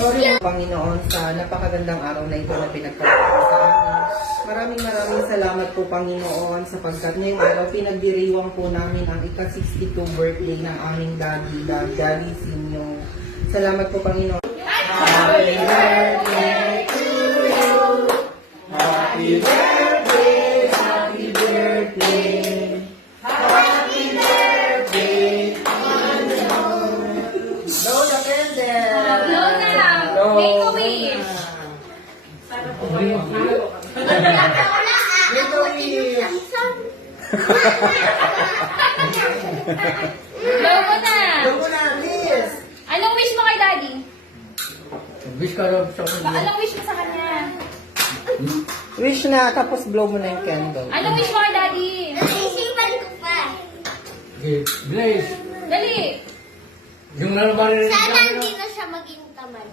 Sorry, Panginoon, sa napakagandang araw na ito na pinagkalooban sa amin. Maraming salamat po, Panginoon, sapagkat ngayong araw pinagdiriwang po namin ang ika-62 birthday ng aming Daddy Sinyo. Salamat po, Panginoon. Happy birthday to you. Happy birthday, happy birthday. Happy birthday, Panginoon. Blow the candle. Blow na! Make a wish! Make a wish. Blow mo na! Blow mo na, please. Anong wish mo kay Daddy? Wish ka rin sa kanya. Anong wish mo sa kanya? Wish na, tapos blow mo na yung candle. Anong wish mo kay Daddy? Naisipan ko pa. Okay, Blaze. Dali! Yung nalaman rin Sana hindi na siya maging tamad.